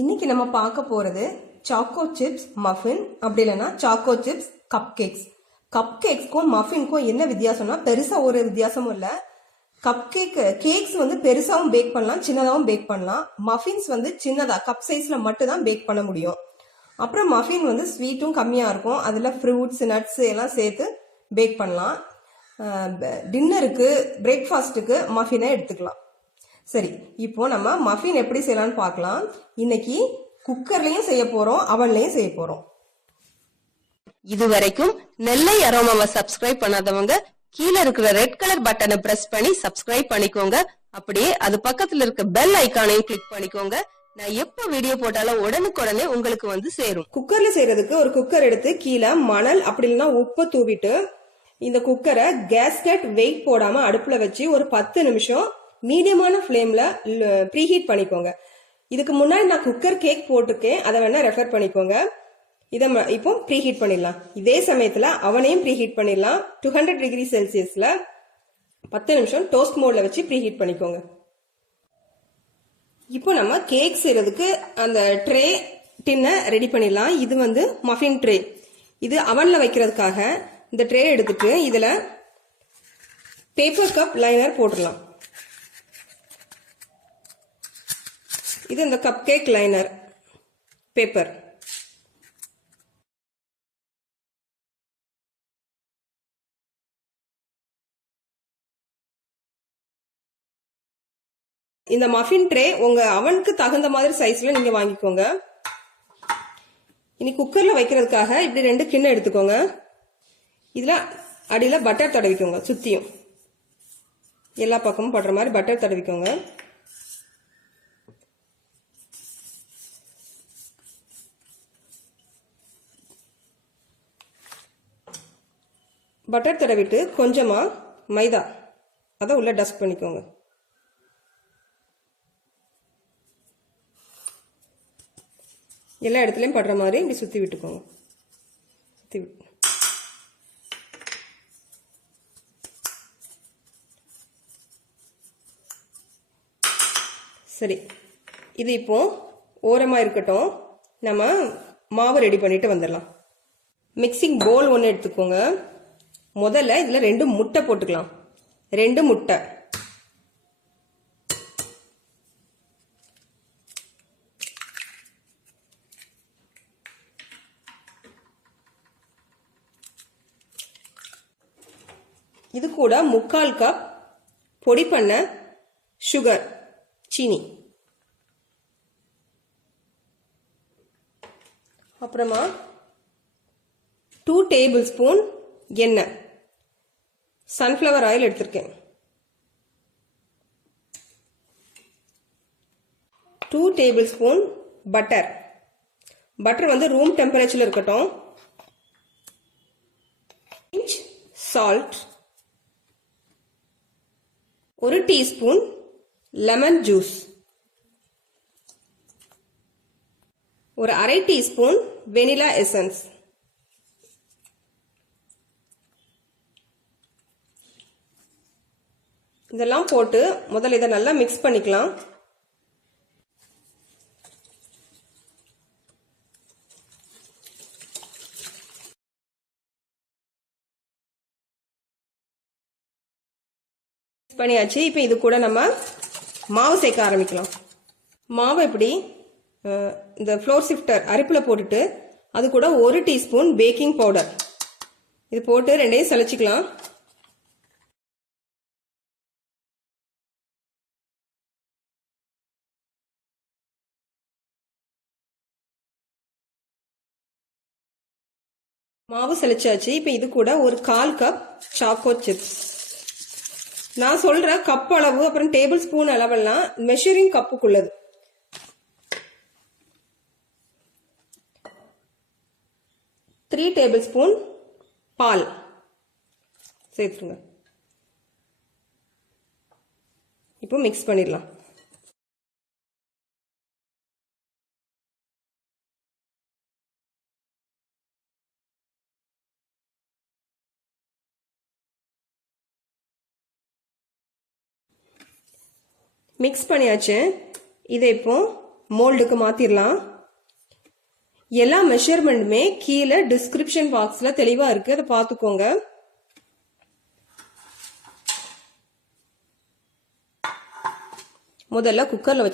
இன்னைக்கு நம்ம பார்க்க போறது சாக்கோ சிப்ஸ் மஃபின் அப்படி இல்லைன்னா சாக்கோ சிப்ஸ் கப் கேக்ஸ். கப் கேக்ஸ்க்கும் மஃபின்க்கும் என்ன வித்தியாசம்னா பெருசா ஒரு வித்தியாசமும் இல்லை. கப் கேக்ஸ் வந்து பெருசாவும் பேக் பண்ணலாம், சின்னதாகவும் பேக் பண்ணலாம். மஃபின்ஸ் வந்து சின்னதா கப் சைஸ்ல மட்டும் தான் பேக் பண்ண முடியும். அப்புறம் மஃபின் வந்து ஸ்வீட்டும் கம்மியா இருக்கும், அதுல ஃப்ரூட்ஸ் நட்ஸ் எல்லாம் சேர்த்து பேக் பண்ணலாம். டின்னருக்கு பிரேக்ஃபாஸ்ட்டுக்கு மஃபினை எடுத்துக்கலாம். சரி, இப்போ நம்ம மஃபின் எப்படி செய்யலாம்னு பார்க்கலாம். இன்னைக்கு குக்கர்லயும் செய்ய போறோம், அவன்லயும் செய்ய போறோம். இதுவரைக்கும் நெல்லை அரோமாவை சப்ஸ்கிரைப் பண்ணாதவங்க கீழே இருக்கிற ரெட் கலர் பட்டனை பிரஸ் பண்ணி சப்ஸ்கிரைப் பண்ணிக்கோங்க. அப்படியே அது பக்கத்துல இருக்க பெல் ஐக்கானையும் கிளிக் பண்ணிக்கோங்க. நான் எப்ப வீடியோ போட்டாலும் உடனுக்குடனே உங்களுக்கு வந்து சேரும். குக்கர்ல செய்யறதுக்கு ஒரு குக்கர் எடுத்து கீழே மணல் அப்படி இல்லைன்னா உப்பு தூவிட்டு இந்த குக்கரை கேஸ்கட் வெயிட் போடாம அடுப்புல வச்சு ஒரு 10 நிமிஷம் மீடியமான ஃப்ளேம்ல ப்ரீஹீட் பண்ணிக்கோங்க. இதுக்கு முன்னாடி நான் குக்கர் கேக் போட்டிருக்கேன், அதை வேணா ரெஃபர் பண்ணிக்கோங்க. இதை இப்போ ப்ரீஹீட் பண்ணிடலாம். இதே சமயத்துல அவனையும் ப்ரீஹீட் பண்ணிடலாம். 200 டிகிரி செல்சியஸ்ல 10 நிமிஷம் டோஸ்ட் மோட்ல வச்சு ப்ரீஹீட் பண்ணிக்கோங்க. இப்போ நம்ம கேக் செய்யறதுக்கு அந்த ட்ரே டின்னை ரெடி பண்ணிடலாம். இது வந்து மஃபின் ட்ரே. இது அவன்ல வைக்கிறதுக்காக இந்த ட்ரே எடுத்துட்டு இதுல பேப்பர் கப் லைனர் போட்டுடலாம். இது இந்த கப் கேக் லைனர் பேப்பர். இந்த மஃபின் ட்ரே உங்க அவனுக்கு தகுந்த மாதிரி சைஸ்ல நீங்க வாங்கிக்கோங்க. இனி குக்கர்ல வைக்கிறதுக்காக இப்படி 2 கிண்ணம் எடுத்துக்கோங்க. இதுல அடியில பட்டர் தடவிக்கோங்க. சுத்தியும் எல்லா பக்கமும் படுற மாதிரி பட்டர் தடவிக்கோங்க. பட்டர் தடவிட்டு கொஞ்சமா மைதா அதை உள்ள டஸ்ட் பண்ணிக்கோங்க. எல்லா இடத்துலயும் படுற மாதிரி இப்படி சுத்தி விட்டுக்கோங்க. சுத்தி விட்டு சரி, இது இப்போ ஓரமா இருக்கட்டும். நம்ம மாவு ரெடி பண்ணிட்டு வந்துடலாம். மிக்சிங் பவுல் ஒன்று எடுத்துக்கோங்க. முதல்ல இதுல 2 முட்டை போட்டுக்கலாம். 2 முட்டை. இது கூட 3/4 கப் பொடி பண்ண சுகர், சீனி. அப்புறமா 2 டேபிள் ஸ்பூன் எண்ணெய், சன்ஃப்ளவர் ஆயில் எடுத்திருக்கேன். 2 டேபிள் ஸ்பூன் பட்டர். பட்டர் வந்து ரூம் டெம்பரேச்சர்ல இருக்கட்டும். சால்ட், 1 டீஸ்பூன் லெமன் ஜூஸ், ஒரு 1/2 டீஸ்பூன் வெனிலா எசன்ஸ், இதெல்லாம் போட்டு முதல்ல இதை நல்லா மிக்ஸ் பண்ணிக்கலாம். பண்ணியாச்சு. இப்போ இது கூட நம்ம மாவு சேர்க்க ஆரம்பிக்கலாம். மாவு எப்படி இந்த ஃப்ளோர் சிஃப்டர் அரிப்புல போட்டுட்டு அது கூட 1 டீஸ்பூன் பேக்கிங் பவுடர் இது போட்டு 2ஐயும் சலிச்சுக்கலாம். மாவு சலிச்சாச்சு. இப்போ இது கூட ஒரு 1/4 கப் சாக்கோ சிப்ஸ். நான் சொல்ற கப் அளவு அப்புறம் டேபிள் ஸ்பூன் அளவெல்லாம் மெஷரிங் கப்புக்குள்ளது. த்ரீ டேபிள் ஸ்பூன் பால் சேர்த்துருங்க. இப்போ மிக்ஸ் பண்ணிடலாம். மிக்ஸ் பண்ணியாச்சு. இதை இப்போ மோல்டுக்கு மாத்திரலாம். எல்லா மெஷர்மெண்ட்டுமே கீழே டிஸ்கிரிப்ஷன் பாக்ஸ்ல தெளிவா இருக்கு, அதை பார்த்துக்கோங்க. முதல்ல குக்கர்ல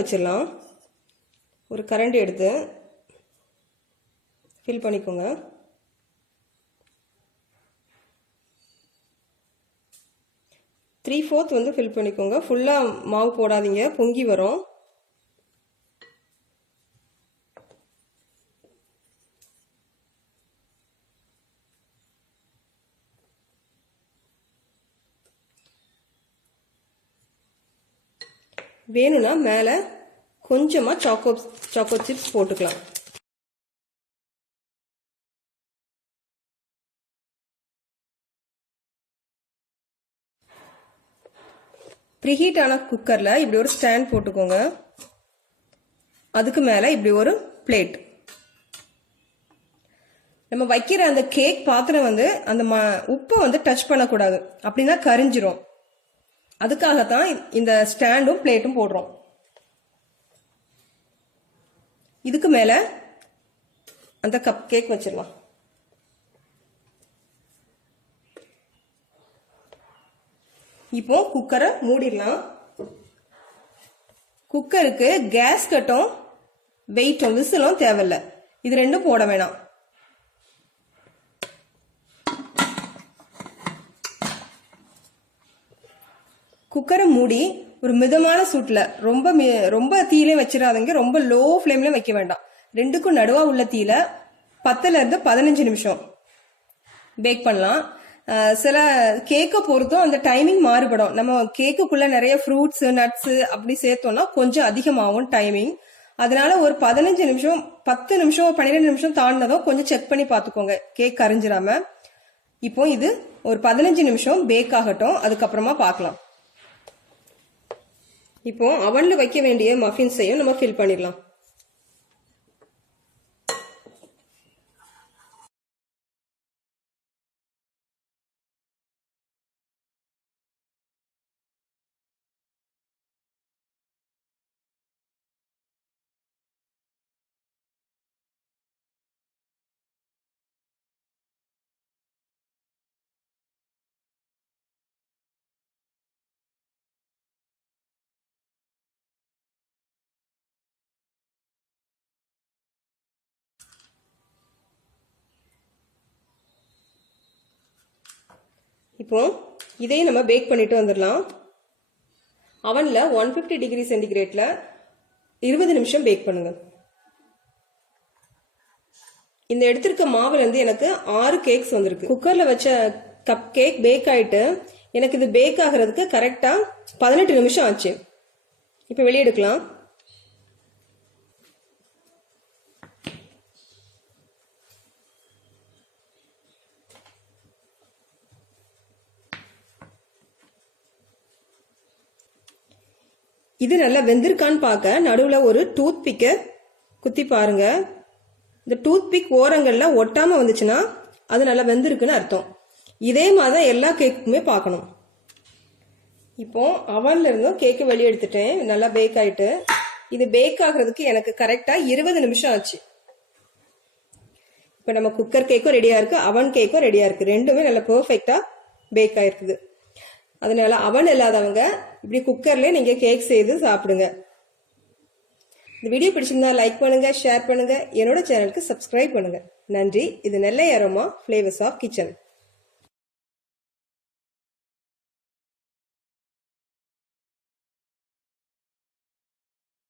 வச்சிடலாம். ஒரு கரண்டி எடுத்து ஃபில் பண்ணிக்கோங்க. த்ரீ ஃபோர்த் வந்து ஃபில் பண்ணிக்கோங்க. ஃபுல்லா மாவு போடாதீங்க, பொங்கி வரும். வேணும்னா மேல கொஞ்சமா சாக்கோ சிப்ஸ் போட்டுக்கலாம். ப்ரீஹீட் ஆன குக்கர்ல இப்படி ஒரு ஸ்டாண்ட் போட்டுக்கோங்க. அதுக்கு மேல இப்படி ஒரு பிளேட். நம்ம வைக்கிற அந்த கேக் பாத்திரம் வந்து அந்த உப்பை வந்து டச் பண்ணக்கூடாது, அப்படின்னா கரிஞ்சிரும். அதுக்காகத்தான் இந்த ஸ்டாண்டும் பிளேட்டும் போடுறோம். இதுக்கு மேல அந்த கப் கேக் வச்சிடலாம். இப்போ குக்கரை மூடிடலாம். குக்கருக்கு கேஸ் கட்டும் வெயிட்டும் விசிலும் தேவையில்லை, இது ரெண்டும் போட வேணாம். குக்கரை மூடி ஒரு மிதமான சூட்ல, ரொம்ப தீயிலே வச்சிடாதீங்க, ரொம்ப லோ ஃப்ளேம்ல வைக்க வேண்டாம். ரெண்டுக்கும் நடுவா உள்ள தீயில 10ல இருந்து 15 நிமிஷம் பேக் பண்ணலாம். சில கேக்கை பொறுத்தும் அந்த டைமிங் மாறுபடும். நம்ம கேக்குக்குள்ள நிறைய ஃப்ரூட்ஸ் நட்ஸ் அப்படி சேர்த்தோம்னா கொஞ்சம் அதிகமாகும் டைமிங். அதனால ஒரு 15 நிமிஷம் 10 நிமிஷம் 12 நிமிஷம் தாண்டினதும் கொஞ்சம் செக் பண்ணி பார்த்துக்கோங்க, கேக் கரிஞ்சிடாம. இப்போ இது ஒரு 15 நிமிஷம் பேக் ஆகட்டும், அதுக்கப்புறமா பார்க்கலாம். இப்போ அவன்ல வைக்க வேண்டிய மஃபின்ஸையும் நம்ம ஃபில் பண்ணிடலாம். இப்போ இதையும் நம்ம பேக் பண்ணிட்டு வந்துடலாம். அவன்ல 150 டிகிரி சென்டிகிரேட்ல 20 நிமிஷம் பேக் பண்ணுங்க. இந்த எடுத்திருக்க மாவுல இருந்து எனக்கு 6 கேக்ஸ் வந்திருக்கு. குக்கர்ல வச்ச கப் கேக் பேக் ஆயிட்டு எனக்கு இது பேக் ஆகிறதுக்கு கரெக்டா 18 நிமிஷம் ஆச்சு. இப்ப வெளியே எடுக்கலாம். இது நல்லா வெந்திருக்கான்னு பார்க்க நடுவில் ஒரு டூத் பிக்கை குத்தி பாருங்க. இந்த டூத் பிக் ஓரங்கள்ல ஒட்டாம வந்துச்சுன்னா அது நல்லா வெந்திருக்குன்னு அர்த்தம். இதே மாதிரி எல்லா கேக்குமே பார்க்கணும். இப்போ அவன்ல இருந்தும் கேக்கு வெளியே எடுத்துட்டேன், நல்லா பேக் ஆயிட்டு. இது பேக் ஆகுறதுக்கு எனக்கு கரெக்டா 20 நிமிஷம் ஆச்சு. இப்போ நம்ம குக்கர் கேக்கும் ரெடியா இருக்கு, அவன் கேக்கும் ரெடியா இருக்கு. ரெண்டுமே நல்லா பெர்ஃபெக்டா பேக் ஆயிருக்குது. அதனால அவன் இல்லாதவங்க இப்படி குக்கர்ல நீங்க கேக் செய்து சாப்பிடுங்க. இந்த வீடியோ பிடிச்சிருந்தா லைக் பண்ணுங்க, ஷேர் பண்ணுங்க, என்னோட சேனலுக்கு சப்ஸ்கிரைப் பண்ணுங்க. நன்றி. இது நெல்லை அரோமா ஃபிளேவர்ஸ் ஆஃப் கிச்சன்.